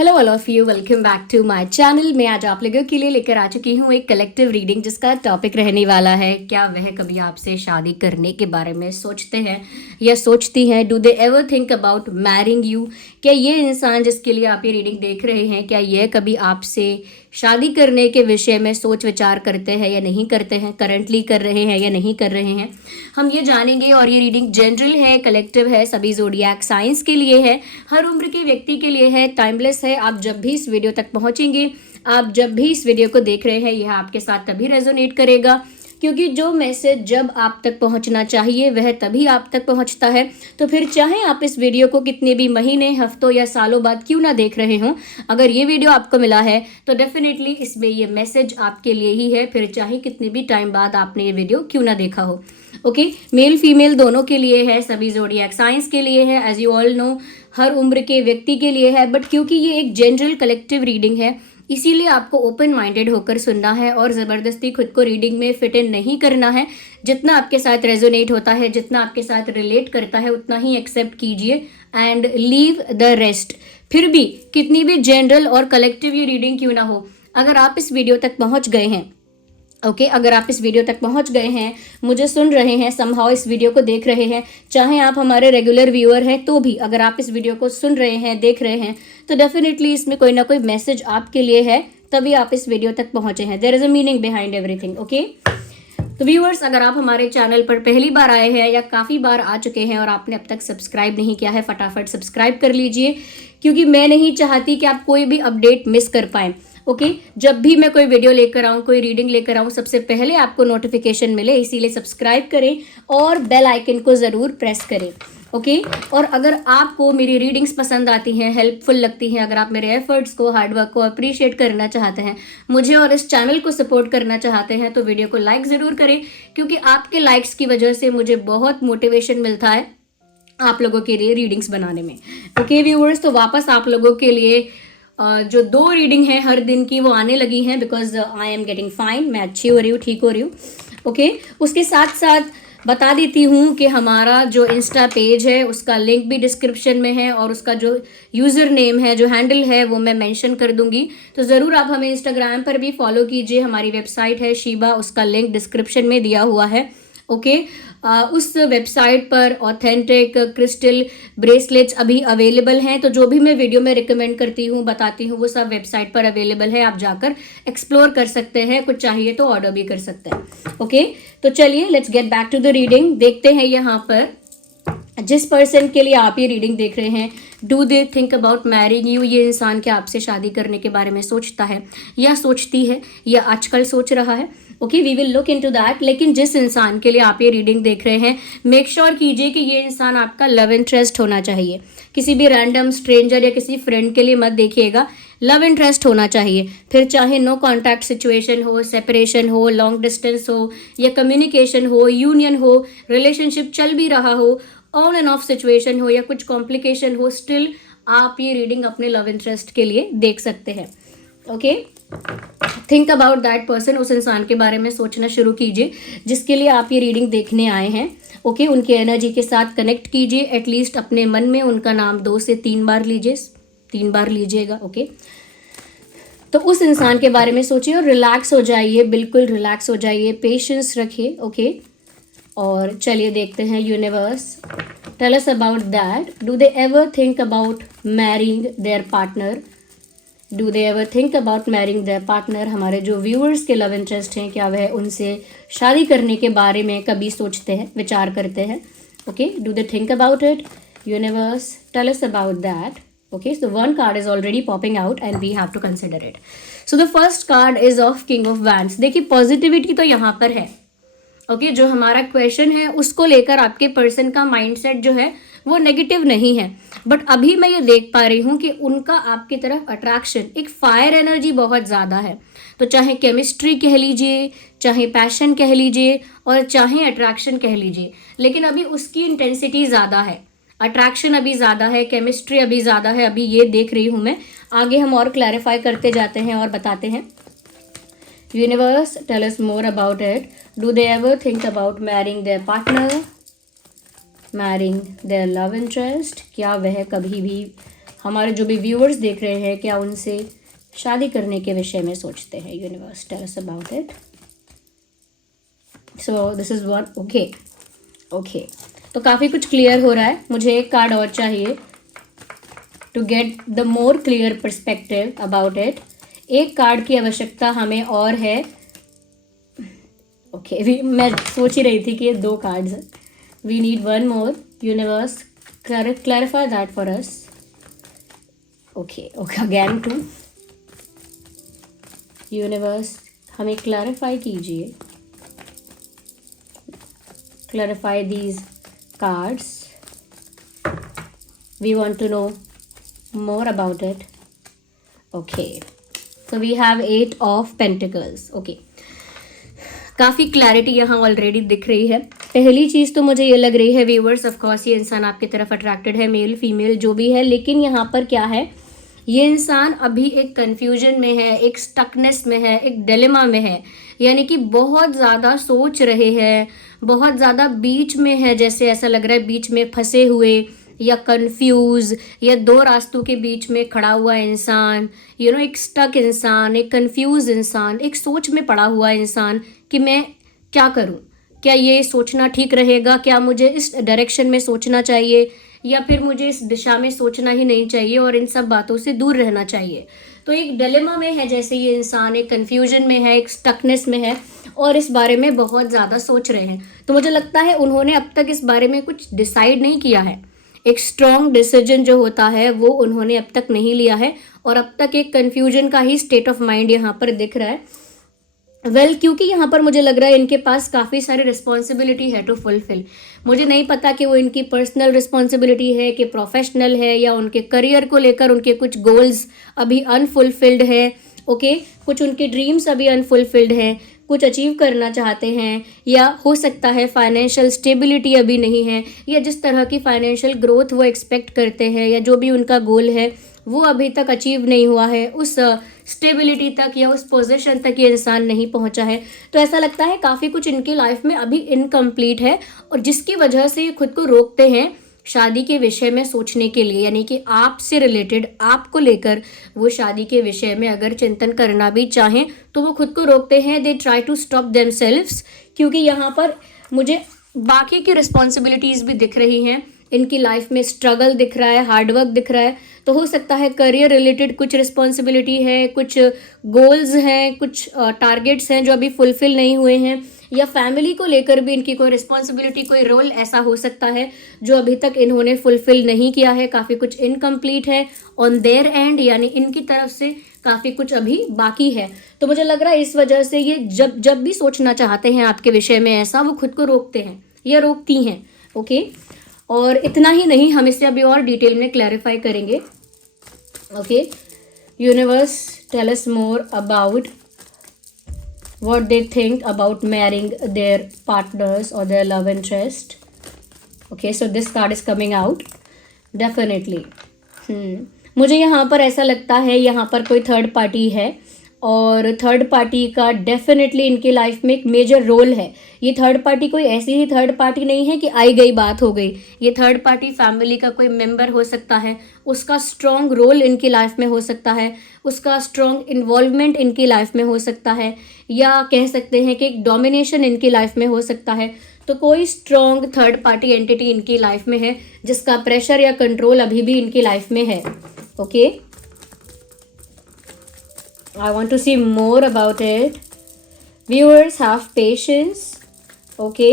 Hello all of you, welcome back to my channel. मैं आज आप लोगों के लिए लेकर आ चुकी हूँ एक कलेक्टिव रीडिंग जिसका टॉपिक रहने वाला है, क्या वह कभी आपसे शादी करने के बारे में सोचते हैं या सोचती हैं। Do they ever think about marrying you. क्या ये इंसान जिसके लिए आप ये रीडिंग देख रहे हैं, क्या यह कभी आपसे शादी करने के विषय में सोच विचार करते हैं या नहीं करते हैं, करंटली कर रहे हैं या नहीं कर रहे हैं, हम ये जानेंगे। और ये रीडिंग जनरल है, कलेक्टिव है, सभी ज़ोडिएक साइंस के लिए है, हर उम्र के व्यक्ति के लिए है, टाइमलेस है। आप जब भी इस वीडियो तक पहुंचेंगे, आप जब भी इस वीडियो को देख रहे हैं, यह आपके साथ तभी रेजोनेट करेगा क्योंकि जो मैसेज जब आप तक पहुंचना चाहिए वह तभी आप तक पहुंचता है। तो फिर चाहे आप इस वीडियो को कितने भी महीने, हफ्तों या सालों बाद क्यों ना देख रहे हों, अगर ये वीडियो आपको मिला है तो डेफिनेटली इसमें ये मैसेज आपके लिए ही है, फिर चाहे कितने भी टाइम बाद आपने ये वीडियो क्यों ना देखा हो। ओके, मेल फीमेल दोनों के लिए है, सभी ज़ोडिएक साइंस के लिए है, एज यू ऑल नो हर उम्र के व्यक्ति के लिए है। बट क्योंकि ये एक जनरल कलेक्टिव रीडिंग है, इसीलिए आपको ओपन माइंडेड होकर सुनना है और ज़बरदस्ती खुद को रीडिंग में फिट इन नहीं करना है। जितना आपके साथ रेजोनेट होता है, जितना आपके साथ रिलेट करता है, उतना ही एक्सेप्ट कीजिए एंड लीव द रेस्ट। फिर भी कितनी भी जनरल और कलेक्टिव ये रीडिंग क्यों ना हो, अगर आप इस वीडियो तक पहुंच गए हैं, अगर आप इस वीडियो तक पहुंच गए हैं, मुझे सुन रहे हैं, समहाउ इस वीडियो को देख रहे हैं, चाहे आप हमारे रेगुलर व्यूअर हैं तो भी अगर आप इस वीडियो को सुन रहे हैं, देख रहे हैं, तो डेफिनेटली इसमें कोई ना कोई मैसेज आपके लिए है, तभी आप इस वीडियो तक पहुंचे हैं। There is a meaning behind everything. Okay, तो व्यूअर्स, अगर आप हमारे चैनल पर पहली बार आए हैं या काफ़ी बार आ चुके हैं और आपने अब तक सब्सक्राइब नहीं किया है, फटाफट सब्सक्राइब कर लीजिए क्योंकि मैं नहीं चाहती कि आप कोई भी अपडेट मिस कर पाएँ। ओके, जब भी मैं कोई वीडियो लेकर आऊँ, कोई रीडिंग लेकर आऊँ, सबसे पहले आपको नोटिफिकेशन मिले, इसीलिए सब्सक्राइब करें और बेल आइकन को ज़रूर प्रेस करें। ओके, और अगर आपको मेरी रीडिंग्स पसंद आती हैं, हेल्पफुल लगती हैं, अगर आप मेरे एफर्ट्स को, हार्डवर्क को अप्रिशिएट करना चाहते हैं, मुझे और इस चैनल को सपोर्ट करना चाहते हैं, तो वीडियो को लाइक ज़रूर करें क्योंकि आपके लाइक्स की वजह से मुझे बहुत मोटिवेशन मिलता है आप लोगों के लिए रीडिंग्स बनाने में। ओके व्यूअर्स, तो वापस आप लोगों के लिए जो 2 रीडिंग है हर दिन की वो आने लगी हैं because I am getting fine, मैं अच्छी हो रही हूँ, ठीक हो रही हूँ। ओके, उसके साथ साथ बता देती हूँ कि हमारा जो इंस्टा पेज है उसका लिंक भी डिस्क्रिप्शन में है और उसका जो यूज़र नेम है, जो हैंडल है, वो मैं मेंशन कर दूंगी। तो ज़रूर आप हमें इंस्टाग्राम पर भी फॉलो कीजिए। हमारी वेबसाइट है शीबा, उसका लिंक डिस्क्रिप्शन में दिया हुआ है। ओके, उस वेबसाइट पर ऑथेंटिक क्रिस्टल ब्रेसलेट्स अभी अवेलेबल हैं। तो जो भी मैं वीडियो में रिकमेंड करती हूँ, बताती हूँ, वो सब वेबसाइट पर अवेलेबल है, आप जाकर एक्सप्लोर कर सकते हैं, कुछ चाहिए तो ऑर्डर भी कर सकते हैं। ओके, तो चलिए let's get back to the reading. देखते हैं यहाँ पर जिस पर्सन के लिए आप ये रीडिंग देख रहे हैं, do they think about marrying you. ये इंसान क्या आपसे शादी करने के बारे में सोचता है या सोचती है या आजकल सोच रहा है। Okay, we will look into that. लेकिन जिस इंसान के लिए आप ये रीडिंग देख रहे हैं, मेक श्योर कीजिए कि ये इंसान आपका लव इंटरेस्ट होना चाहिए। किसी भी रैंडम स्ट्रेंजर या किसी फ्रेंड के लिए मत देखिएगा, लव इंटरेस्ट होना चाहिए। फिर चाहे नो कॉन्टैक्ट सिचुएशन हो, सेपरेशन हो, लॉन्ग डिस्टेंस हो या कम्युनिकेशन हो, यूनियन हो, रिलेशनशिप चल भी रहा हो, ऑन एंड ऑफ सिचुएशन हो या कुछ कॉम्प्लिकेशन हो, स्टिल आप ये रीडिंग अपने लव इंटरेस्ट के लिए देख सकते हैं। Okay, think about that person. उस इंसान के बारे में सोचना शुरू कीजिए जिसके लिए आप ये रीडिंग देखने आए हैं। ओके, उनके एनर्जी के साथ कनेक्ट कीजिए। एटलीस्ट अपने मन में उनका नाम 2 से 3 बार लीजिए, 3 बार लीजिएगा। ओके, तो उस इंसान के बारे में सोचिए और रिलैक्स हो जाइए, बिल्कुल रिलैक्स हो जाइए, पेशेंस रखिए। ओके, और चलिए देखते हैं। Universe, tell us about that. Do they ever think about marrying their partner? Do they ever think about marrying their partner? हमारे जो व्यूअर्स के लव इंटरेस्ट हैं, क्या वह उनसे शादी करने के बारे में कभी सोचते हैं, विचार करते हैं? Okay, do they think about it? Universe, tell us about that. Okay, so one card is already popping out and we have to consider it. So the first card is of King of Wands. देखिए, positivity तो यहाँ पर है। Okay, जो हमारा question है उसको लेकर आपके पर्सन का माइंडसेट जो है वो नेगेटिव नहीं है, बट अभी मैं ये देख पा रही हूँ कि उनका आपकी तरफ अट्रैक्शन, एक फायर एनर्जी बहुत ज़्यादा है। तो चाहे केमिस्ट्री कह लीजिए, चाहे पैशन कह लीजिए और चाहे अट्रैक्शन कह लीजिए, लेकिन अभी उसकी इंटेंसिटी ज़्यादा है, अट्रैक्शन अभी ज़्यादा है, केमिस्ट्री अभी ज़्यादा है, अभी ये देख रही हूँ मैं। आगे हम और क्लैरिफाई करते जाते हैं और बताते हैं। Universe, tell us more about it. Do they ever think about marrying their partner, marrying their love interest? क्या वह कभी भी हमारे जो भी व्यूअर्स देख रहे हैं क्या उनसे शादी करने के विषय में सोचते हैं? Universe tell us about it. So this is one. Okay, तो काफ़ी कुछ क्लियर हो रहा है। मुझे एक कार्ड और चाहिए to get the more clear perspective about it. एक कार्ड की आवश्यकता हमें और है। ओके, मैं सोच ही रही थी कि ये 2 कार्ड्स हैं। We need one more. Universe clarify that for us. Okay, again 2। Universe हमें क्लैरिफाई कीजिए, clarify these cards. We want to know more about it. Okay, so we have 8 of Pentacles. Okay, काफ़ी clarity यहाँ already दिख रही है। पहली चीज़ तो मुझे ये लग रही है व्यूवर्स, ऑफ कोर्स ये इंसान आपकी तरफ अट्रैक्टेड है, मेल फीमेल जो भी है, लेकिन यहाँ पर क्या है, ये इंसान अभी एक कन्फ्यूजन में है, एक स्टकनेस में है, एक डिलेमा में है। यानी कि बहुत ज़्यादा सोच रहे हैं, बहुत ज़्यादा बीच में है, जैसे ऐसा लग रहा है बीच में फंसे हुए या कंफ्यूज या 2 रास्तों के बीच में खड़ा हुआ इंसान, एक स्टक इंसान, एक कंफ्यूज इंसान, एक सोच में पड़ा हुआ इंसान कि मैं क्या करूं, क्या ये सोचना ठीक रहेगा, क्या मुझे इस डायरेक्शन में सोचना चाहिए या फिर मुझे इस दिशा में सोचना ही नहीं चाहिए और इन सब बातों से दूर रहना चाहिए। तो एक डिलेमा में है, जैसे ये इंसान एक कन्फ्यूजन में है, एक स्टकनेस में है और इस बारे में बहुत ज़्यादा सोच रहे हैं। तो मुझे लगता है उन्होंने अब तक इस बारे में कुछ डिसाइड नहीं किया है। एक स्ट्रॉन्ग डिसीजन जो होता है वो उन्होंने अब तक नहीं लिया है और अब तक एक कन्फ्यूजन का ही स्टेट ऑफ माइंड यहाँ पर दिख रहा है। क्योंकि यहाँ पर मुझे लग रहा है इनके पास काफ़ी सारी रिस्पॉन्सिबिलिटी है टू फुलफिल। मुझे नहीं पता कि वो इनकी पर्सनल रिस्पॉन्सिबिलिटी है कि प्रोफेशनल है या उनके करियर को लेकर उनके कुछ गोल्स अभी अनफुलफिल्ड है। ओके, कुछ उनके ड्रीम्स अभी अनफुलफिल्ड हैं, कुछ अचीव करना चाहते हैं, या हो सकता है फाइनेंशियल स्टेबिलिटी अभी नहीं है, या जिस तरह की फाइनेंशियल ग्रोथ वो एक्सपेक्ट करते हैं या जो भी उनका गोल है वो अभी तक अचीव नहीं हुआ है, उस स्टेबिलिटी तक या उस पोजीशन तक ये इंसान नहीं पहुंचा है। तो ऐसा लगता है काफ़ी कुछ इनकी लाइफ में अभी इनकम्प्लीट है और जिसकी वजह से ये खुद को रोकते हैं शादी के विषय में सोचने के लिए। यानी कि आपसे रिलेटेड, आपको लेकर वो शादी के विषय में अगर चिंतन करना भी चाहें तो वो खुद को रोकते हैं। They try to stop themselves, क्योंकि यहाँ पर मुझे बाकी की रिस्पॉन्सिबिलिटीज़ भी दिख रही हैं। इनकी लाइफ में स्ट्रगल दिख रहा है, हार्डवर्क दिख रहा है। तो हो सकता है करियर रिलेटेड कुछ रिस्पॉन्सिबिलिटी है, कुछ गोल्स हैं, कुछ टारगेट्स हैं जो अभी फुलफिल नहीं हुए हैं, या फैमिली को लेकर भी इनकी कोई रिस्पॉन्सिबिलिटी, कोई रोल ऐसा हो सकता है जो अभी तक इन्होंने फुलफिल नहीं किया है। काफ़ी कुछ इनकम्प्लीट है ऑन देयर एंड, यानी इनकी तरफ से काफ़ी कुछ अभी बाकी है। तो मुझे लग रहा है इस वजह से ये जब भी सोचना चाहते हैं आपके विषय में ऐसा, वो खुद को रोकते हैं या रोकती हैं। ओके, और इतना ही नहीं, हम इसे अभी और डिटेल में क्लैरिफाई करेंगे। Okay, universe tell us more about what they think about marrying their partners or their love interest. Okay, so this card is coming out definitely. मुझे यहाँ पर ऐसा लगता है यहाँ पर कोई थर्ड पार्टी है और थर्ड पार्टी का डेफिनेटली इनकी लाइफ में एक मेजर रोल है। ये थर्ड पार्टी कोई ऐसी ही थर्ड पार्टी नहीं है कि आई गई बात हो गई। ये थर्ड पार्टी फैमिली का कोई मेंबर हो सकता है, उसका स्ट्रॉन्ग रोल इनकी लाइफ में हो सकता है, उसका स्ट्रॉन्ग इन्वॉल्वमेंट इनकी लाइफ में हो सकता है, या कह सकते हैं कि एक डोमिनेशन इनकी लाइफ में हो सकता है। तो कोई स्ट्रॉन्ग थर्ड पार्टी एंटिटी इनकी लाइफ में है जिसका प्रेशर या कंट्रोल अभी भी इनकी लाइफ में है। Okay, I want to see more about it. Viewers, have patience. Okay.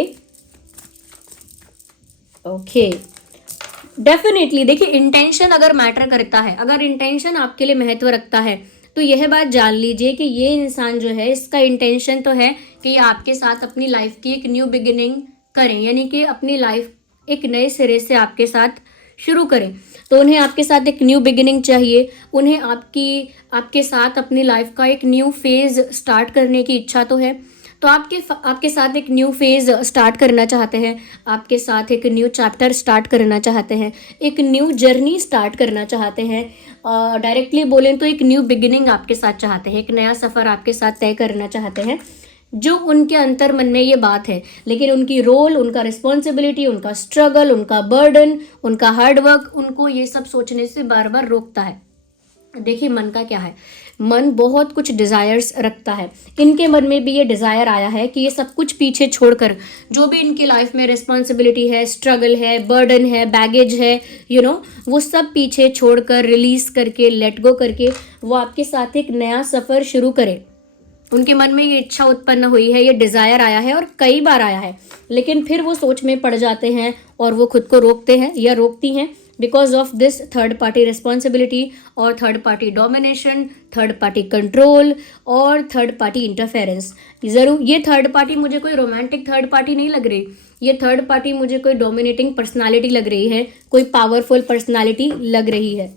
Okay. Definitely देखिए, इंटेंशन अगर मैटर करता है, अगर इंटेंशन आपके लिए महत्व रखता है तो यह बात जान लीजिए कि ये इंसान जो है, इसका इंटेंशन तो है कि ये आपके साथ अपनी लाइफ की एक न्यू बिगिनिंग करें, यानी कि अपनी लाइफ एक नए सिरे से आपके साथ शुरू करें। तो उन्हें आपके साथ एक न्यू बिगिनिंग चाहिए, उन्हें आपके साथ अपनी लाइफ का एक न्यू फेज़ स्टार्ट करने की इच्छा तो है। तो आपके साथ एक न्यू फेज़ स्टार्ट करना चाहते हैं, आपके साथ एक न्यू चैप्टर स्टार्ट करना चाहते हैं, एक न्यू जर्नी स्टार्ट करना चाहते हैं। डायरेक्टली बोलें तो एक न्यू बिगिनिंग आपके साथ चाहते हैं, एक नया सफ़र आपके साथ तय करना चाहते हैं। जो उनके अंतर मन में ये बात है, लेकिन उनकी रोल, उनका रिस्पॉन्सिबिलिटी, उनका स्ट्रगल, उनका बर्डन, उनका हार्डवर्क उनको ये सब सोचने से बार बार रोकता है। देखिए मन का क्या है, मन बहुत कुछ डिज़ायर्स रखता है। इनके मन में भी ये डिज़ायर आया है कि ये सब कुछ पीछे छोड़कर, जो भी इनकी लाइफ में रिस्पॉन्सिबिलिटी है, स्ट्रगल है, बर्डन है, बैगेज है, वो सब पीछे छोड़कर, रिलीज करके, लेट गो करके वो आपके साथ एक नया सफ़र शुरू करे। उनके मन में ये इच्छा उत्पन्न हुई है, ये डिज़ायर आया है और कई बार आया है, लेकिन फिर वो सोच में पड़ जाते हैं और वो खुद को रोकते हैं या रोकती हैं because of this third party responsibility और third party domination, third party control और थर्ड पार्टी इंटरफेरेंस। ज़रूर ये थर्ड पार्टी मुझे कोई रोमांटिक थर्ड पार्टी नहीं लग रही, ये थर्ड पार्टी मुझे कोई डोमिनेटिंग पर्सनालिटी लग रही है, कोई पावरफुल पर्सनालिटी लग रही है।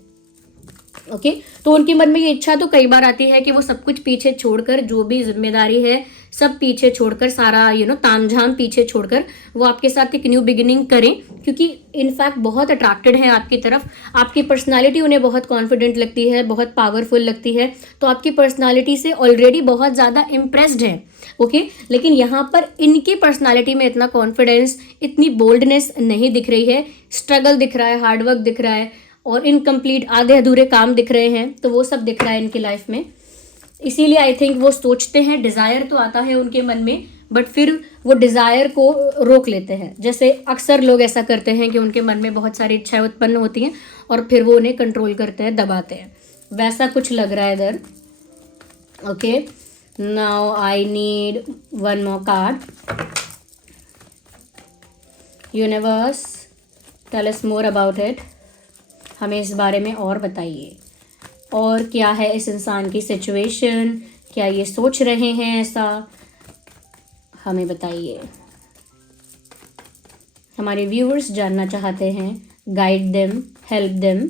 ओके तो उनके मन में ये इच्छा तो कई बार आती है कि वो सब कुछ पीछे छोड़कर, जो भी जिम्मेदारी है सब पीछे छोड़कर, सारा तामझाम पीछे छोड़कर वो आपके साथ एक न्यू बिगिनिंग करें, क्योंकि इनफैक्ट बहुत अट्रैक्टेड हैं आपकी तरफ। आपकी पर्सनालिटी उन्हें बहुत कॉन्फिडेंट लगती है, बहुत पावरफुल लगती है, तो आपकी पर्सनालिटी से ऑलरेडी बहुत ज़्यादा इम्प्रेस्ड है। ओके लेकिन यहाँ पर इनकी पर्सनालिटी में इतना कॉन्फिडेंस, इतनी बोल्डनेस नहीं दिख रही है। स्ट्रगल दिख रहा है, हार्डवर्क दिख रहा है और इनकम्प्लीट, आधे अधूरे काम दिख रहे हैं, तो वो सब दिख रहा है इनकी लाइफ में। इसीलिए आई थिंक वो सोचते हैं, डिज़ायर तो आता है उनके मन में, बट फिर वो डिज़ायर को रोक लेते हैं। जैसे अक्सर लोग ऐसा करते हैं कि उनके मन में बहुत सारी इच्छाएं उत्पन्न होती हैं और फिर वो उन्हें कंट्रोल करते हैं, दबाते हैं, वैसा कुछ लग रहा है इधर। Okay now I need one more card. Universe tell us more about it, हमें इस बारे में और बताइए, और क्या है इस इंसान की सिचुएशन, क्या ये सोच रहे हैं ऐसा, हमें बताइए। हमारे व्यूअर्स जानना चाहते हैं, guide them, help them.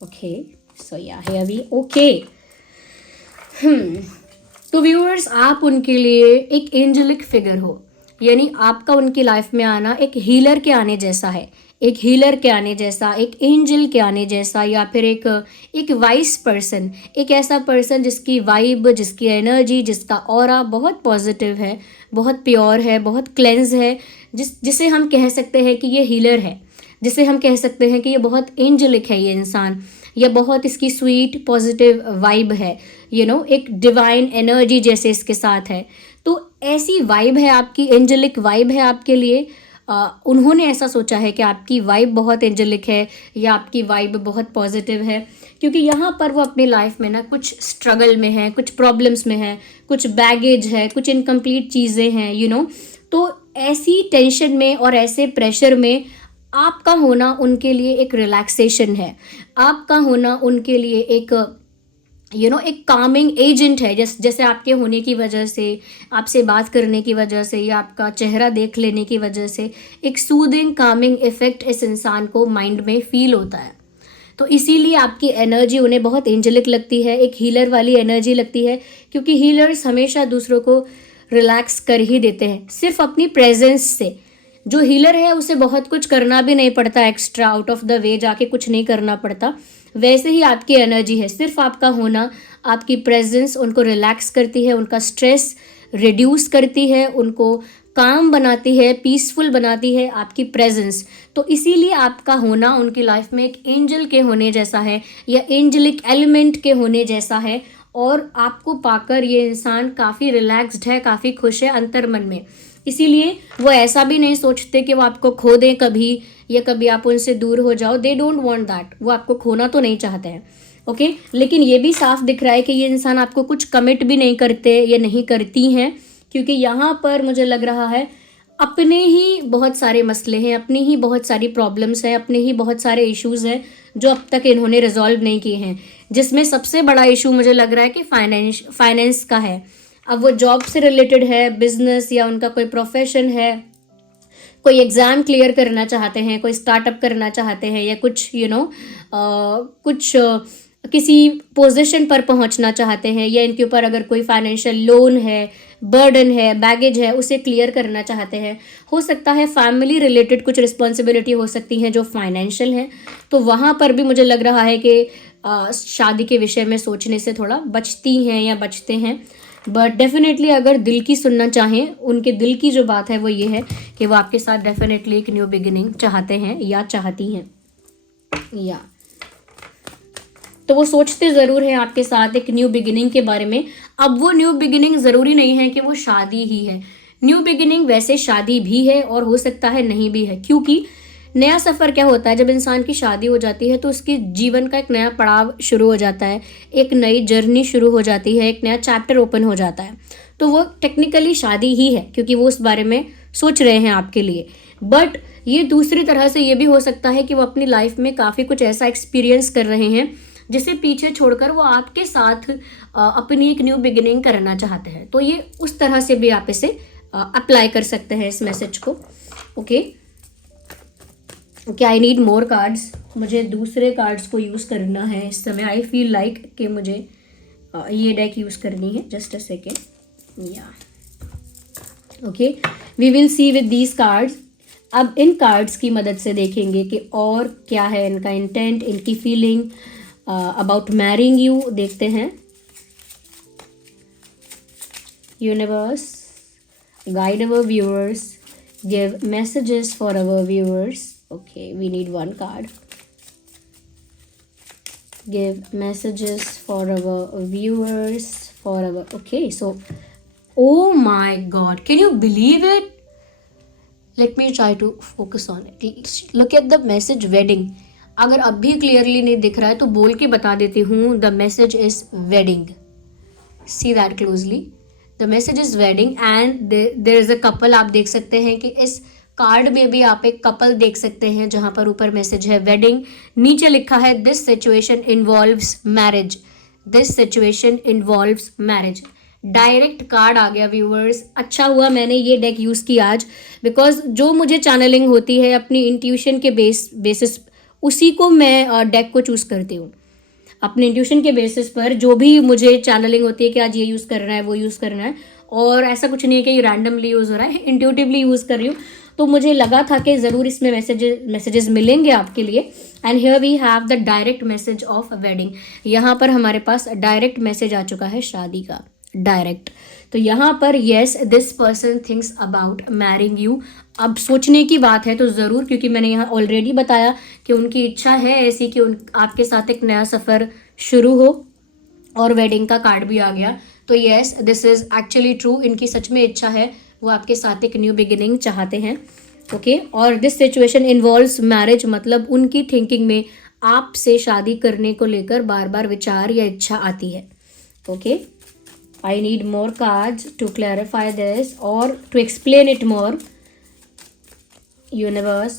Okay so या है अभी ओके। तो व्यूअर्स आप उनके लिए एक एंजेलिक फिगर हो, यानी आपका उनकी लाइफ में आना एक हीलर के आने जैसा है, एक हीलर के आने जैसा, एक एंजल के आने जैसा, या फिर एक वाइस पर्सन, एक ऐसा पर्सन जिसकी वाइब, जिसकी एनर्जी, जिसका ऑरा बहुत पॉजिटिव है, बहुत प्योर है, बहुत क्लेंज है, जिसे हम कह सकते हैं कि ये हीलर है, जिसे हम कह सकते हैं कि ये बहुत एंजलिक है ये इंसान, या बहुत इसकी स्वीट पॉजिटिव वाइब है, एक डिवाइन एनर्जी जैसे इसके साथ है। तो ऐसी वाइब है आपकी, एंजेलिक वाइब है आपके लिए। उन्होंने ऐसा सोचा है कि आपकी वाइब बहुत एंजेलिक है या आपकी वाइब बहुत पॉजिटिव है, क्योंकि यहाँ पर वो अपनी लाइफ में ना कुछ स्ट्रगल में है, कुछ प्रॉब्लम्स में है, कुछ बैगेज है, कुछ इनकम्प्लीट चीज़ें हैं, तो ऐसी टेंशन में और ऐसे प्रेशर में आपका होना उनके लिए एक रिलैक्सेशन है, आपका होना उनके लिए एक एक कामिंग एजेंट है। जैसे आपके होने की वजह से, आपसे बात करने की वजह से, या आपका चेहरा देख लेने की वजह से एक सूदिंग कामिंग इफेक्ट इस इंसान को माइंड में फील होता है। तो इसीलिए आपकी एनर्जी उन्हें बहुत एंजेलिक लगती है, एक हीलर वाली एनर्जी लगती है, क्योंकि हीलर्स हमेशा दूसरों को रिलैक्स कर ही देते हैं सिर्फ अपनी प्रेजेंस से। जो हीलर है उसे बहुत कुछ करना भी नहीं पड़ता, extra out of the way जाके कुछ नहीं करना पड़ता। वैसे ही आपकी एनर्जी है, सिर्फ आपका होना, आपकी प्रेजेंस उनको रिलैक्स करती है, उनका स्ट्रेस रिड्यूस करती है, उनको काम बनाती है, पीसफुल बनाती है आपकी प्रेजेंस। तो इसीलिए आपका होना उनकी लाइफ में एक एंजल के होने जैसा है, या एंजलिक एलिमेंट के होने जैसा है, और आपको पाकर ये इंसान काफ़ी रिलैक्स्ड है, काफ़ी खुश है अंतर्मन में। इसीलिए वो ऐसा भी नहीं सोचते कि वो आपको खो दें कभी, या कभी आप उनसे दूर हो जाओ। दे डोंट वांट दैट, वो आपको खोना तो नहीं चाहते हैं। ओके लेकिन ये भी साफ दिख रहा है कि ये इंसान आपको कुछ कमिट भी नहीं करते या नहीं करती हैं, क्योंकि यहाँ पर मुझे लग रहा है अपने ही बहुत सारे मसले हैं, अपनी ही बहुत सारी प्रॉब्लम्स हैं, अपने ही बहुत सारे इश्यूज़ हैं जो अब तक इन्होंने रिजॉल्व नहीं किए हैं, जिसमें सबसे बड़ा इशू मुझे लग रहा है कि फाइनेंस का है। अब वो जॉब से रिलेटेड है, बिजनेस, या उनका कोई प्रोफेशन है, कोई एग्ज़ाम क्लियर करना चाहते हैं, कोई स्टार्टअप करना चाहते हैं, या कुछ किसी पोजीशन पर पहुंचना चाहते हैं, या इनके ऊपर अगर कोई फाइनेंशियल लोन है, बर्डन है, बैगेज है, उसे क्लियर करना चाहते हैं। हो सकता है फैमिली रिलेटेड कुछ रिस्पॉन्सिबिलिटी हो सकती हैं जो फाइनेंशियल है, तो वहाँ पर भी मुझे लग रहा है कि शादी के विषय में सोचने से थोड़ा बचती हैं या बचते हैं। बट डेफिनेटली अगर दिल की सुनना चाहें, उनके दिल की जो बात है वो ये है कि वो आपके साथ डेफिनेटली एक न्यू बिगिनिंग चाहते हैं या चाहती हैं, या तो वो सोचते ज़रूर हैं आपके साथ एक न्यू बिगिनिंग के बारे में। अब वो न्यू बिगिनिंग ज़रूरी नहीं है कि वो शादी ही है। न्यू बिगिनिंग वैसे शादी भी है और हो सकता है नहीं भी है, क्योंकि नया सफ़र क्या होता है, जब इंसान की शादी हो जाती है तो उसके जीवन का एक नया पड़ाव शुरू हो जाता है, एक नई जर्नी शुरू हो जाती है, एक नया चैप्टर ओपन हो जाता है। तो वो टेक्निकली शादी ही है, क्योंकि वो उस बारे में सोच रहे हैं आपके लिए। बट ये दूसरी तरह से ये भी हो सकता है कि वो अपनी लाइफ में काफ़ी कुछ ऐसा एक्सपीरियंस कर रहे हैं जिसे पीछे छोड़कर वो आपके साथ अपनी एक न्यू बिगिनिंग करना चाहते हैं। तो ये उस तरह से भी आप इसे अप्लाई कर सकते हैं इस मैसेज को। Okay, I need more cards. मुझे दूसरे कार्ड्स को यूज़ करना है इस समय। आई फील लाइक कि मुझे ये डेक यूज़ करनी है। Just a second. या okay, we will see with these cards. अब इन कार्ड्स की मदद से देखेंगे कि और क्या है इनका इंटेंट, इनकी फीलिंग अबाउट मैरिंग यू। देखते हैं। Universe, guide our viewers, give messages for our viewers. Okay, we need one card. Give messages for our viewers, for our, okay, so oh my god, can you believe it? Let me try to focus on it. Look at the message wedding. अगर अब भी clearly नहीं दिख रहा है तो बोल के बता देती हूँ, the message is wedding. See that closely. The message is wedding and there is a couple. आप देख सकते हैं कि इस कार्ड में भी आप एक कपल देख सकते हैं, जहां पर ऊपर मैसेज है वेडिंग, नीचे लिखा है this situation involves marriage. This situation involves marriage. Direct card आ गया व्यूअर्स। अच्छा हुआ मैंने ये डेक यूज़ किया आज, बिकॉज जो मुझे चैनलिंग होती है अपनी इंट्यूशन के बेसिस, उसी को मैं डेक को चूज़ करती हूँ। अपने इंट्यूशन के बेसिस पर जो भी मुझे चैनलिंग होती है कि आज ये यूज़ करना है, वो यूज़ करना है, और ऐसा कुछ नहीं है कि ये रैंडमली यूज़ हो रहा है, इंट्यूटिवली यूज़ कर रही हूँ। तो मुझे लगा था कि ज़रूर इसमें मैसेजेस मिलेंगे आपके लिए। And here we have the direct message of wedding. यहाँ पर हमारे पास डायरेक्ट मैसेज आ चुका है शादी का, डायरेक्ट। तो यहाँ पर yes, this person thinks about marrying you. अब सोचने की बात है तो ज़रूर, क्योंकि मैंने यहाँ ऑलरेडी बताया कि उनकी इच्छा है ऐसी कि आपके साथ एक नया सफ़र शुरू हो, और वेडिंग का कार्ड भी आ गया। तो yes, this is actually true. इनकी सच में इच्छा है, वो आपके साथ एक न्यू बिगिनिंग चाहते हैं। ओके, और दिस सिचुएशन इन्वॉल्व्स मैरिज, मतलब उनकी थिंकिंग में आपसे शादी करने को लेकर बार बार विचार या इच्छा आती है। Okay, I need more cards to clarify this or to explain it more. Universe,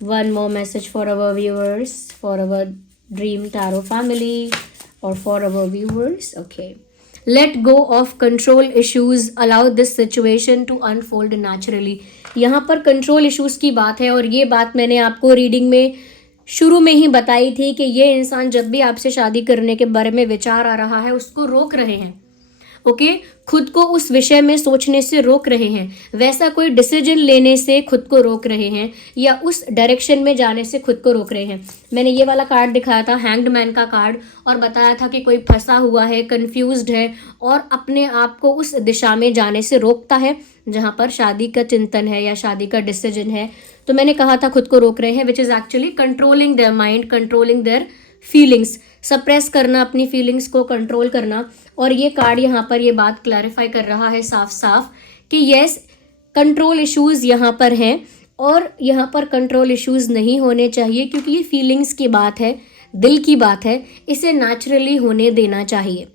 one more message for our viewers, for our Dream Tarot family, or for our viewers. Okay. Let go of control issues. Allow this situation to unfold naturally. यहाँ पर control issues की बात है, और ये बात मैंने आपको रीडिंग में शुरू में ही बताई थी कि ये इंसान जब भी आपसे शादी करने के बारे में विचार आ रहा है, उसको रोक रहे हैं। ओके, खुद को उस विषय में सोचने से रोक रहे हैं, वैसा कोई डिसीजन लेने से खुद को रोक रहे हैं, या उस डायरेक्शन में जाने से खुद को रोक रहे हैं। मैंने ये वाला कार्ड दिखाया था, हैंग्ड मैन का कार्ड, और बताया था कि कोई फंसा हुआ है, कंफ्यूज्ड है, और अपने आप को उस दिशा में जाने से रोकता है जहाँ पर शादी का चिंतन है या शादी का डिसीजन है। तो मैंने कहा था खुद को रोक रहे हैं, which is actually controlling their mind, controlling their feelings, suppress करना अपनी फीलिंग्स को, कंट्रोल करना। और ये कार्ड यहाँ पर ये बात क्लैरिफाई कर रहा है साफ साफ कि यस, कंट्रोल इश्यूज यहाँ पर हैं, और यहाँ पर कंट्रोल इश्यूज नहीं होने चाहिए, क्योंकि ये फीलिंग्स की बात है, दिल की बात है, इसे नेचुरली होने देना चाहिए।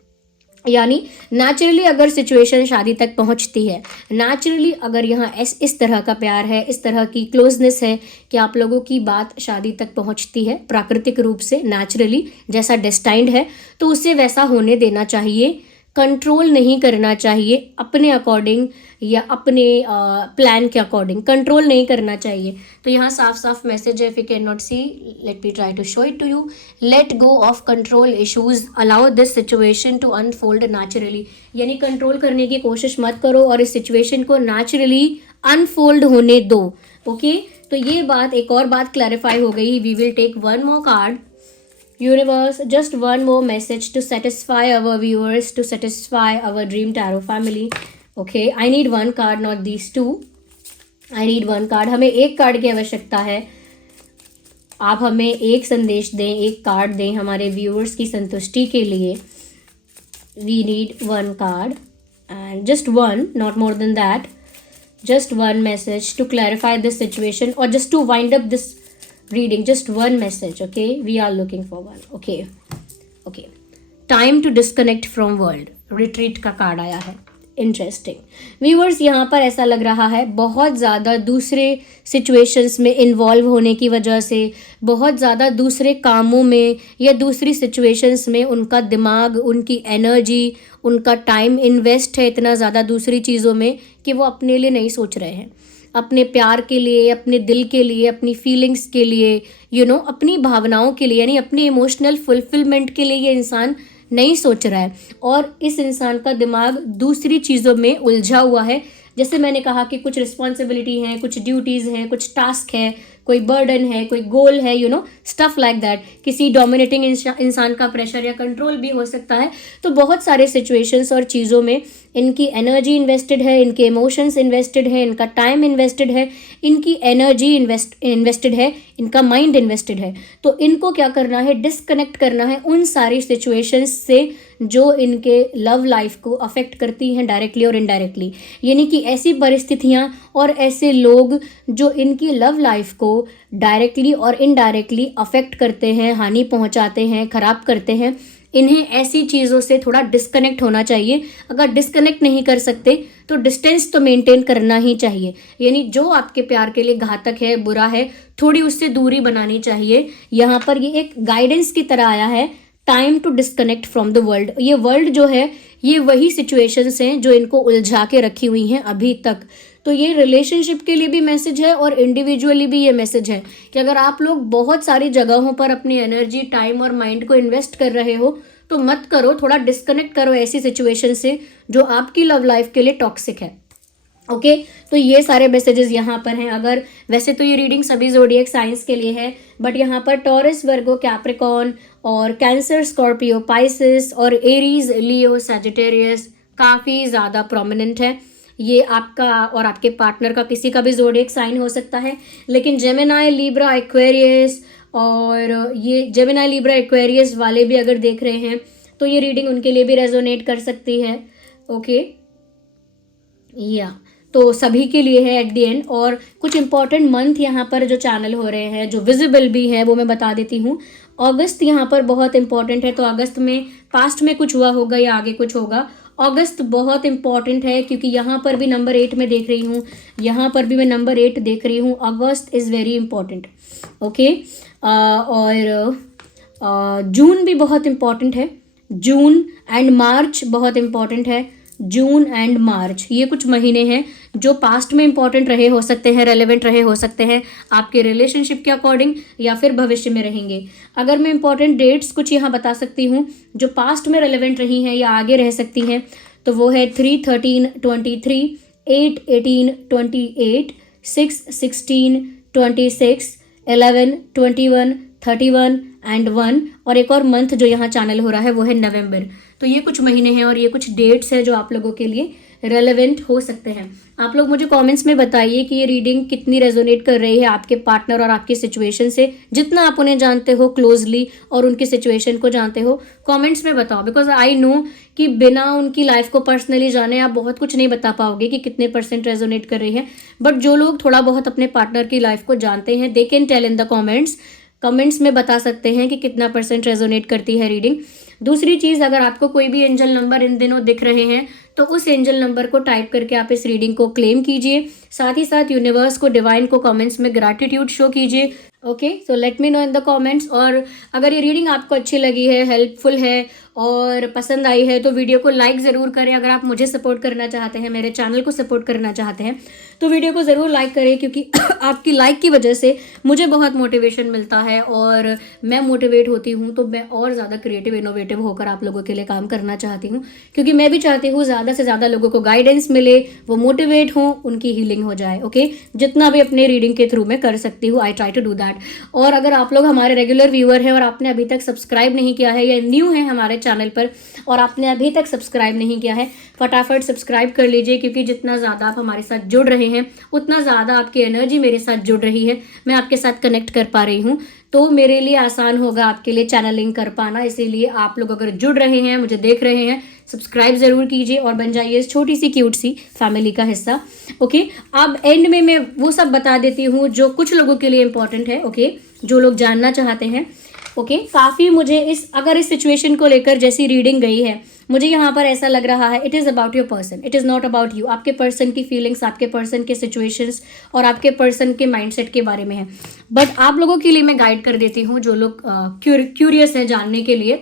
यानी नेचुरली अगर सिचुएशन शादी तक पहुंचती है, नेचुरली अगर यहाँ इस तरह का प्यार है, इस तरह की क्लोजनेस है कि आप लोगों की बात शादी तक पहुंचती है प्राकृतिक रूप से, नेचुरली जैसा डेस्टाइंड है, तो उसे वैसा होने देना चाहिए। कंट्रोल नहीं करना चाहिए अपने अकॉर्डिंग या अपने प्लान के अकॉर्डिंग, कंट्रोल नहीं करना चाहिए। तो यहाँ साफ साफ मैसेज है, if you can not see, let me try to show it to you. Let go of control issues, allow this situation to unfold naturally. यानी कंट्रोल करने की कोशिश मत करो और इस सिचुएशन को नेचुरली अनफोल्ड होने दो। ओके, तो ये बात, एक और बात क्लैरिफाई हो गई। We will take one more card Universe, just one more message to satisfy our viewers, to satisfy our Dream Tarot family. Okay, I need one card, not these two. I need one card. हमें एक card की आवश्यकता है. आप हमें एक संदेश दें, एक कार्ड दें हमारे व्यूअर्स की संतुष्टि के लिए. We need one card and just one, not more than that. Just one message to clarify this situation or just to wind up this reading. Just one message. Okay, we are looking for one. Okay. Time to disconnect from world. Retreat का card आया है. Interesting viewers, यहाँ पर ऐसा लग रहा है बहुत ज़्यादा दूसरे सिचुएशंस में इन्वॉल्व होने की वजह से, बहुत ज़्यादा दूसरे कामों में या दूसरी सिचुएशंस में उनका दिमाग, उनकी एनर्जी, उनका टाइम इन्वेस्ट है इतना ज़्यादा दूसरी चीज़ों में कि वो अपने लिए नहीं सोच रहे हैं. अपने प्यार के लिए, अपने दिल के लिए, अपनी फीलिंग्स के लिए, अपनी भावनाओं के लिए, यानी अपनी इमोशनल फुलफिलमेंट के लिए ये इंसान नहीं सोच रहा है. और इस इंसान का दिमाग दूसरी चीज़ों में उलझा हुआ है. जैसे मैंने कहा कि कुछ रिस्पॉन्सिबिलिटी हैं, कुछ ड्यूटीज़ हैं, कुछ टास्क है, कोई बर्डन है, कोई गोल है, स्टफ लाइक दैट. किसी डोमिनेटिंग इंसान का प्रेशर या कंट्रोल भी हो सकता है. तो बहुत सारे सिचुएशंस और चीज़ों में इनकी एनर्जी इन्वेस्टेड है, इनके इमोशंस इन्वेस्टेड है, इनका टाइम इन्वेस्टेड है, इनकी एनर्जी इन्वेस्टेड है, इनका माइंड इन्वेस्टेड है. तो इनको क्या करना है, डिस्कनेक्ट करना है उन सारी सिचुएशंस से जो इनके लव लाइफ को अफेक्ट करती हैं डायरेक्टली और इनडायरेक्टली. यानी कि ऐसी परिस्थितियां और ऐसे लोग जो इनकी लव लाइफ को डायरेक्टली और इनडायरेक्टली अफेक्ट करते हैं, हानि पहुंचाते हैं, ख़राब करते हैं, इन्हें ऐसी चीज़ों से थोड़ा डिस्कनेक्ट होना चाहिए. अगर डिस्कनेक्ट नहीं कर सकते तो डिस्टेंस तो मेंटेन करना ही चाहिए. यानी जो आपके प्यार के लिए घातक है, बुरा है, थोड़ी उससे दूरी बनानी चाहिए. यहाँ पर ये एक गाइडेंस की तरह आया है, time to disconnect from the world. ये वर्ल्ड जो है ये वही सिचुएशंस हैं जो इनको उलझा के रखी हुई हैं अभी तक. तो ये रिलेशनशिप के लिए भी मैसेज है और इंडिविजुअली भी ये मैसेज है कि अगर आप लोग बहुत सारी जगहों पर अपनी एनर्जी, टाइम और माइंड को इन्वेस्ट कर रहे हो तो मत करो, थोड़ा डिस्कनेक्ट करो ऐसी सिचुएशन से जो आपकी लव लाइफ के लिए टॉक्सिक है. ओके, तो ये सारे मैसेजेस यहाँ पर हैं. अगर वैसे तो ये रीडिंग सभी ज़ोडिएक साइंस के लिए है, बट यहाँ पर टॉरस, वर्गो, कैप्रिकॉर्न और कैंसर, स्कॉर्पियो, पाइसिस और एरीज, लियो, सैजिटेरियस काफ़ी ज़्यादा प्रोमिनेंट है. ये आपका और आपके पार्टनर का किसी का भी ज़ोडिएक साइन हो सकता है. लेकिन जेमिनाई, लिब्रा, एक्वेरियस और ये जेमिनाई, लिब्रा, एक्वेरियस वाले भी अगर देख रहे हैं तो ये रीडिंग उनके लिए भी रेजोनेट कर सकती है. ओके, तो सभी के लिए है एट द एंड. और कुछ इंपॉर्टेंट मंथ यहाँ पर जो चैनल हो रहे हैं, जो विजिबल भी है, वो मैं बता देती हूँ. अगस्त यहाँ पर बहुत इंपॉर्टेंट है. तो अगस्त में पास्ट में कुछ हुआ होगा या आगे कुछ होगा. अगस्त बहुत इंपॉर्टेंट है क्योंकि यहाँ पर भी नंबर 8 में देख रही हूँ, यहाँ पर भी मैं नंबर 8 देख रही हूँ. अगस्त इज़ वेरी इंपॉर्टेंट. ओके, और जून भी बहुत इंपॉर्टेंट है. जून एंड मार्च बहुत इंपॉर्टेंट है. जून एंड मार्च ये कुछ महीने हैं जो पास्ट में इंपॉर्टेंट रहे हो सकते हैं, रेलेवेंट रहे हो सकते हैं आपके रिलेशनशिप के अकॉर्डिंग, या फिर भविष्य में रहेंगे. अगर मैं इंपॉर्टेंट डेट्स कुछ यहाँ बता सकती हूँ जो पास्ट में रेलेवेंट रही हैं या आगे रह सकती हैं, तो वो है 3/13/23, 8/18/28, 6/16/26, 11/21, 31 एंड 1. और एक और मंथ जो यहाँ चैनल हो रहा है वो है नवंबर. तो ये कुछ महीने हैं और ये कुछ डेट्स हैं जो आप लोगों के लिए रेलेवेंट हो सकते हैं. आप लोग मुझे कमेंट्स में बताइए कि ये रीडिंग कितनी रेजोनेट कर रही है आपके पार्टनर और आपकी सिचुएशन से. जितना आप उन्हें जानते हो क्लोजली और उनकी सिचुएशन को जानते हो, कमेंट्स में बताओ. बिकॉज आई नो कि बिना उनकी लाइफ को पर्सनली जाने आप बहुत कुछ नहीं बता पाओगे कि कितने % रेजोनेट कर रही है. बट जो लोग थोड़ा बहुत अपने पार्टनर की लाइफ को जानते हैं, they can tell in the comments में बता सकते हैं कि कितना % रेजोनेट करती है रीडिंग. दूसरी चीज़, अगर आपको कोई भी एंजल नंबर इन दिनों दिख रहे हैं तो उस एंजल नंबर को टाइप करके आप इस रीडिंग को क्लेम कीजिए. साथ ही साथ यूनिवर्स को, डिवाइन को कमेंट्स में ग्रैटिट्यूड शो कीजिए. Okay, so let me know in the comments. और अगर ये रीडिंग आपको अच्छी लगी है, हेल्पफुल है और पसंद आई है तो वीडियो को लाइक ज़रूर करें. अगर आप मुझे सपोर्ट करना चाहते हैं, मेरे चैनल को सपोर्ट करना चाहते हैं, तो वीडियो को ज़रूर लाइक करें क्योंकि आपकी लाइक की वजह से मुझे बहुत मोटिवेशन मिलता है और मैं मोटिवेट होती हूँ. तो मैं और ज़्यादा क्रिएटिव, इनोवेटिव होकर आप लोगों के लिए काम करना चाहती हूँ क्योंकि मैं भी चाहती हूँ ज़्यादा से ज़्यादा लोगों को गाइडेंस मिले, वो मोटिवेट हों, उनकी हीलिंग हो जाए. ओके, जितना भी अपने रीडिंग के थ्रू मैं कर सकती हूँ, I try to do that. That. और अगर आप लोग हमारे रेगुलर व्यूअर हैं और आपने अभी तक सब्सक्राइब नहीं किया है या न्यू है हमारे चैनल पर और आपने अभी तक सब्सक्राइब नहीं किया है, फटाफट सब्सक्राइब कर लीजिए, क्योंकि जितना ज़्यादा आप हमारे साथ जुड़ रहे हैं उतना ज़्यादा आपकी एनर्जी मेरे साथ जुड़ रही है, मैं आपके साथ कनेक्ट कर पा रही हूँ, तो मेरे लिए आसान होगा आपके लिए चैनलिंग कर पाना। इसीलिए आप लोग अगर जुड़ रहे हैं, मुझे देख रहे हैं, सब्सक्राइब ज़रूर कीजिए और बन जाइए इस छोटी सी क्यूट सी फैमिली का हिस्सा। ओके, अब एंड में मैं वो सब बता देती हूँ जो कुछ लोगों के लिए इंपॉर्टेंट है। ओके, जो लोग जानना चाहते हैं। ओके, काफ़ी मुझे अगर इस सिचुएशन को लेकर जैसी रीडिंग गई है, मुझे यहाँ पर ऐसा लग रहा है it is about your person, it is not about you. आपके पर्सन की फीलिंग्स, आपके पर्सन के सिचुएशंस और आपके पर्सन के माइंडसेट के बारे में है। बट आप लोगों के लिए मैं गाइड कर देती हूँ जो लोग क्यूरियस है जानने के लिए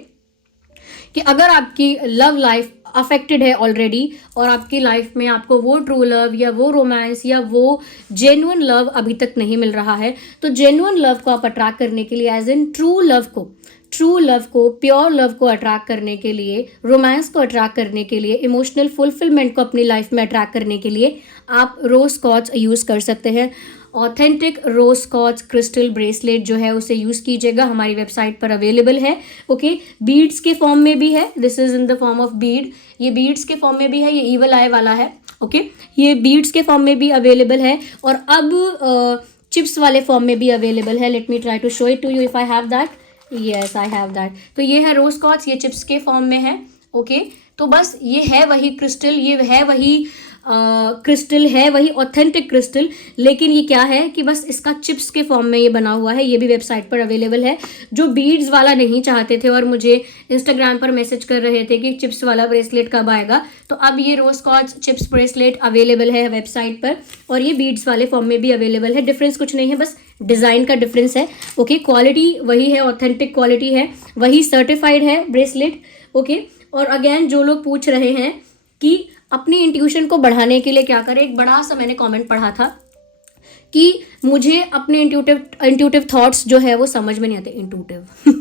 कि अगर आपकी लव लाइफ अफेक्टेड है ऑलरेडी और आपकी लाइफ में आपको वो ट्रू लव या वो रोमांस या वो जेन्युइन लव अभी तक नहीं मिल रहा है, तो जेन्युइन लव को आप अट्रैक्ट करने के लिए, एज इन ट्रू लव को, प्योर लव को अट्रैक्ट करने के लिए, रोमांस को अट्रैक्ट करने के लिए, इमोशनल फुलफिलमेंट को अपनी लाइफ में अट्रैक्ट करने के लिए आप रोज क्वार्ट्ज यूज़ कर सकते हैं। ऑथेंटिक रोज क्वार्ट्ज क्रिस्टल ब्रेसलेट जो है उसे यूज़ कीजिएगा, हमारी वेबसाइट पर अवेलेबल है। ओके, बीड्स के फॉर्म में भी है, this is in the form of Beed, ये बीड्स के फॉर्म में भी है, ये ईवल आई वाला है। ओके, ये बीड्स के फॉर्म में भी अवेलेबल है और अब चिप्स वाले फॉर्म में भी अवेलेबल है। Let me try to show it to you if I have that. Yes, I have that. तो ये है रोज क्वार्ट्ज, ये चिप्स के फॉर्म में है। ओके, तो बस ये है वही क्रिस्टल, ये है वही क्रिस्टल, है वही ऑथेंटिक क्रिस्टल, लेकिन ये क्या है कि बस इसका चिप्स के फॉर्म में ये बना हुआ है। ये भी वेबसाइट पर अवेलेबल है। जो बीड्स वाला नहीं चाहते थे और मुझे इंस्टाग्राम पर मैसेज कर रहे थे कि चिप्स वाला ब्रेसलेट कब आएगा, तो अब ये रोज क्वार्ट्ज चिप्स ब्रेसलेट अवेलेबल है वेबसाइट पर और ये बीड्स वाले फॉर्म में भी अवेलेबल है। डिफरेंस कुछ नहीं है, बस डिज़ाइन का डिफरेंस है। ओके, क्वालिटी वही है, ऑथेंटिक क्वालिटी है, वही सर्टिफाइड है ब्रेसलेट। ओके, और अगेन जो लोग पूछ रहे हैं कि अपनी इंट्यूशन को बढ़ाने के लिए क्या करें, एक बड़ा सा मैंने कमेंट पढ़ा था कि मुझे अपने इंट्यूटिव थॉट्स जो है वो समझ में नहीं आते।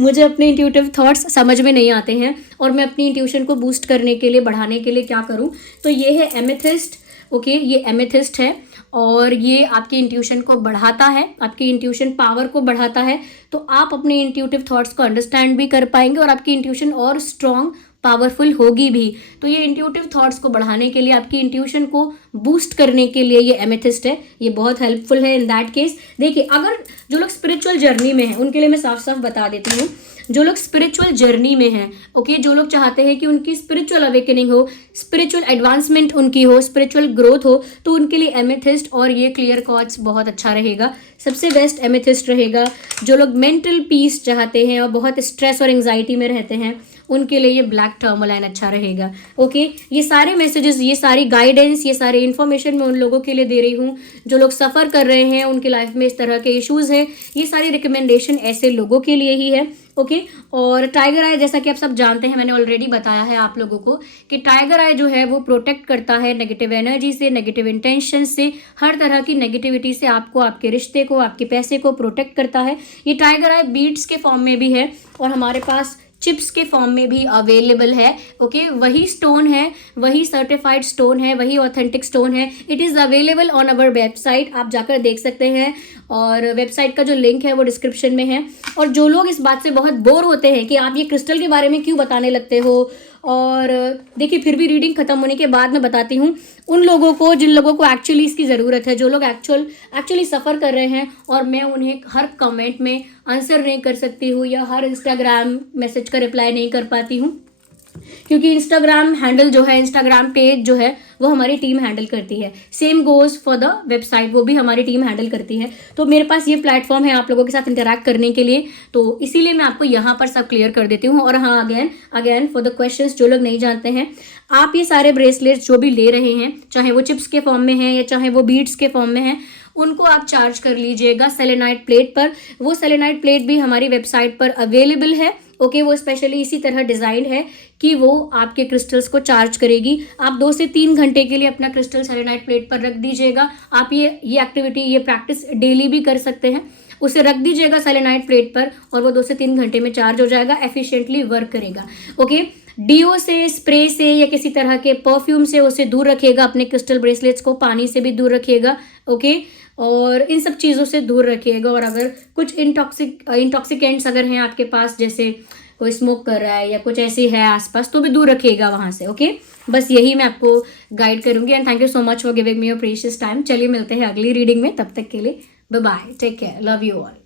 मुझे अपने इंट्यूटिव थॉट्स समझ में नहीं आते हैं और मैं अपनी इंट्यूशन को बूस्ट करने के लिए, बढ़ाने के लिए क्या करूं। तो ये है एमेथिस्ट। ओके, ये एमेथिस्ट है और ये आपकी इंट्यूशन को बढ़ाता है, आपकी इंट्यूशन पावर को बढ़ाता है। तो आप अपने इंट्यूटिव थॉट्स को अंडरस्टैंड भी कर पाएंगे और आपकी इंट्यूशन और स्ट्रॉन्ग, पावरफुल होगी भी। तो ये इंट्यूटिव थॉट्स को बढ़ाने के लिए, आपकी इंट्यूशन को बूस्ट करने के लिए ये एमेथिस्ट है, ये बहुत हेल्पफुल है इन दैट केस। देखिए, अगर जो लोग स्पिरिचुअल जर्नी में हैं उनके लिए मैं साफ साफ बता देती हूँ, जो लोग स्पिरिचुअल जर्नी में हैं, ओके, जो लोग चाहते हैं कि उनकी स्पिरिचुअल अवेकनिंग हो, स्पिरिचुअल एडवांसमेंट उनकी हो, स्पिरिचुअल ग्रोथ हो, तो उनके लिए एमेथिस्ट और ये क्लियर क्वार्ट्ज बहुत अच्छा रहेगा, सबसे बेस्ट एमेथिस्ट रहेगा। जो लोग मेंटल पीस चाहते हैं और बहुत स्ट्रेस और एंग्जाइटी में रहते हैं उनके लिए ये ब्लैक टर्मोलाइन अच्छा रहेगा। ओके, ये सारे मैसेजेस, ये सारी गाइडेंस, ये सारी इन्फॉर्मेशन मैं उन लोगों के लिए दे रही हूँ जो लोग सफ़र कर रहे हैं, उनकी लाइफ में इस तरह के इश्यूज़ हैं। ये सारी रिकमेंडेशन ऐसे लोगों के लिए ही है। ओके, और टाइगर आई, जैसा कि आप सब जानते हैं, मैंने ऑलरेडी बताया है आप लोगों को कि टाइगर आई जो है वो प्रोटेक्ट करता है नेगेटिव एनर्जी से, नेगेटिव इंटेंशन से, हर तरह की नेगेटिविटी से आपको, आपके रिश्ते को, आपके पैसे को प्रोटेक्ट करता है। ये टाइगर आई बीड्स के फॉर्म में भी है और हमारे पास चिप्स के फॉर्म में भी अवेलेबल है। ओके, वही स्टोन है, वही सर्टिफाइड स्टोन है, वही ऑथेंटिक स्टोन है। It is available on our website, आप जाकर देख सकते हैं और वेबसाइट का जो लिंक है वो डिस्क्रिप्शन में है। और जो लोग इस बात से बहुत बोर होते हैं कि आप ये क्रिस्टल के बारे में क्यों बताने लगते हो, और देखिए फिर भी रीडिंग खत्म होने के बाद मैं बताती हूँ उन लोगों को जिन लोगों को एक्चुअली इसकी ज़रूरत है, जो लोग एक्चुअली सफ़र कर रहे हैं और मैं उन्हें हर कमेंट में आंसर नहीं कर सकती हूँ या हर इंस्टाग्राम मैसेज का रिप्लाई नहीं कर पाती हूँ, क्योंकि इंस्टाग्राम हैंडल जो है, इंस्टाग्राम पेज जो है वो हमारी टीम हैंडल करती है। Same goes for the website, वो भी हमारी टीम हैंडल करती है। तो मेरे पास ये प्लेटफॉर्म है आप लोगों के साथ इंटरैक्ट करने के लिए, तो इसीलिए मैं आपको यहाँ पर सब क्लियर कर देती हूँ। और हाँ, अगेन फॉर द क्वेश्चंस जो लोग नहीं जानते हैं, आप ये सारे ब्रेसलेट्स जो भी ले रहे हैं, चाहे वो चिप्स के फॉर्म में हैं या चाहे वो बीड्स के फॉर्म में हैं, उनको आप चार्ज कर लीजिएगा सेलेनाइट प्लेट पर। वो सेलेनाइट प्लेट भी हमारी वेबसाइट पर अवेलेबल है। ओके, वो स्पेशली इसी तरह डिज़ाइन है कि वो आपके क्रिस्टल्स को चार्ज करेगी। आप 2 से 3 घंटे के लिए अपना क्रिस्टल सेलेनाइट प्लेट पर रख दीजिएगा। आप ये एक्टिविटी, ये प्रैक्टिस डेली भी कर सकते हैं। उसे रख दीजिएगा सेलेनाइट प्लेट पर और वो 2 से 3 घंटे में चार्ज हो जाएगा, एफिशिएंटली वर्क करेगा। ओके, डीओ से, स्प्रे से या किसी तरह के परफ्यूम से उसे दूर रखिएगा। अपने क्रिस्टल ब्रेसलेट्स को पानी से भी दूर रखिएगा, ओके। और इन सब चीज़ों से दूर रखिएगा। और अगर कुछ इंटॉक्सिकेंट्स अगर हैं आपके पास, जैसे कोई स्मोक कर रहा है या कुछ ऐसी है आसपास, तो भी दूर रखिएगा वहाँ से, ओके। बस यही मैं आपको गाइड करूँगी। And thank you so much for giving me your precious time. चलिए मिलते हैं अगली रीडिंग में, तब तक के लिए bye bye, take care, love you all.